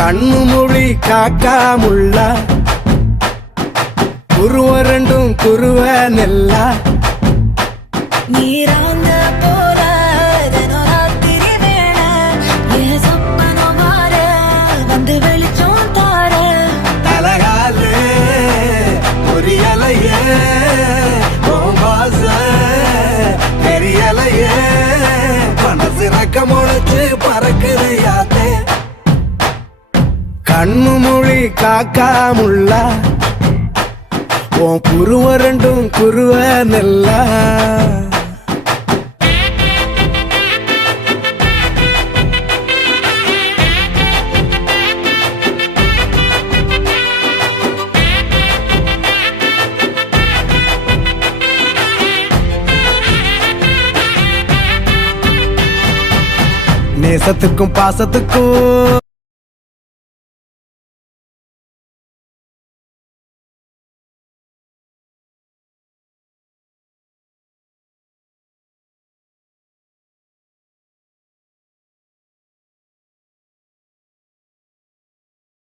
கண்ணு மொழி காக்காமுள்ள குருவ ரெண்டும் குருவ நெல்லா நீராங்க போல தினராத்திரி வேண என் சொப்பனம் மாற வந்து வெளிச்சம் தார தலகாலே பொரியலையே ஓம்பாச பெரியலையே மனசு ரக்க முளைச்சு பறக்குது யாத்தே கண்ணு மொழி காக்காமுள்ள உன் குருவ ரெண்டும் குருவ நெல்லா நேசத்துக்கும் பாசத்துக்கும்